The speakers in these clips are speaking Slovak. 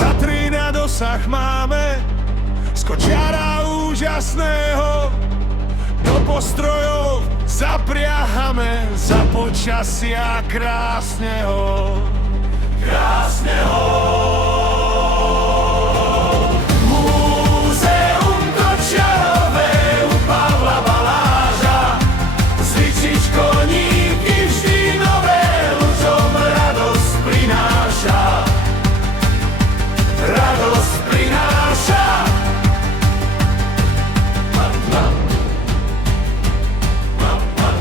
Tatry na dosah máme, z kočiara úžasného, do postrojov zapriahame za počasia krásneho. Múzeum kočiarové u Pavla Baláža, zličiť koníky vždy nové, ľuďom radosť prináša. Radosť prináša.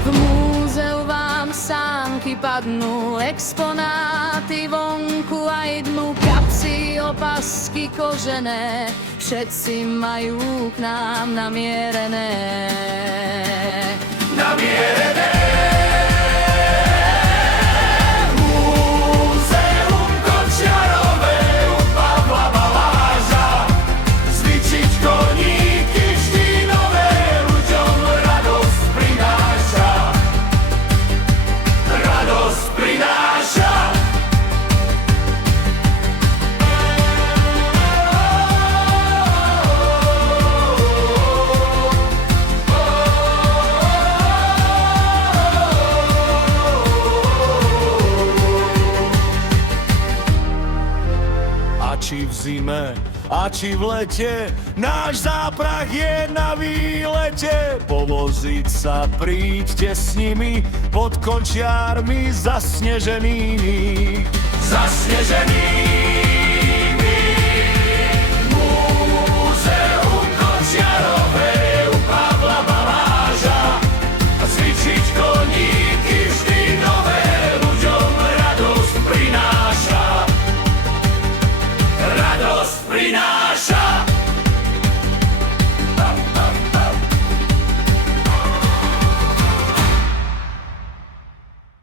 V múzeu vám sánky padnú, exponáty vonku aj dnu, kapsy, opasky kožené, všetci majú k nám namierené. Namierené. Múzeum kočiarové u Pavla Baláža, zličiť koníky vždy nové, ľuďom radosť prináša. Radosť prináša. A či v zime, a či v lete, náš záprah je na výlete. Povoziť sa príďte s nimi, pod kočiarmi zasneženými. Zasneženými.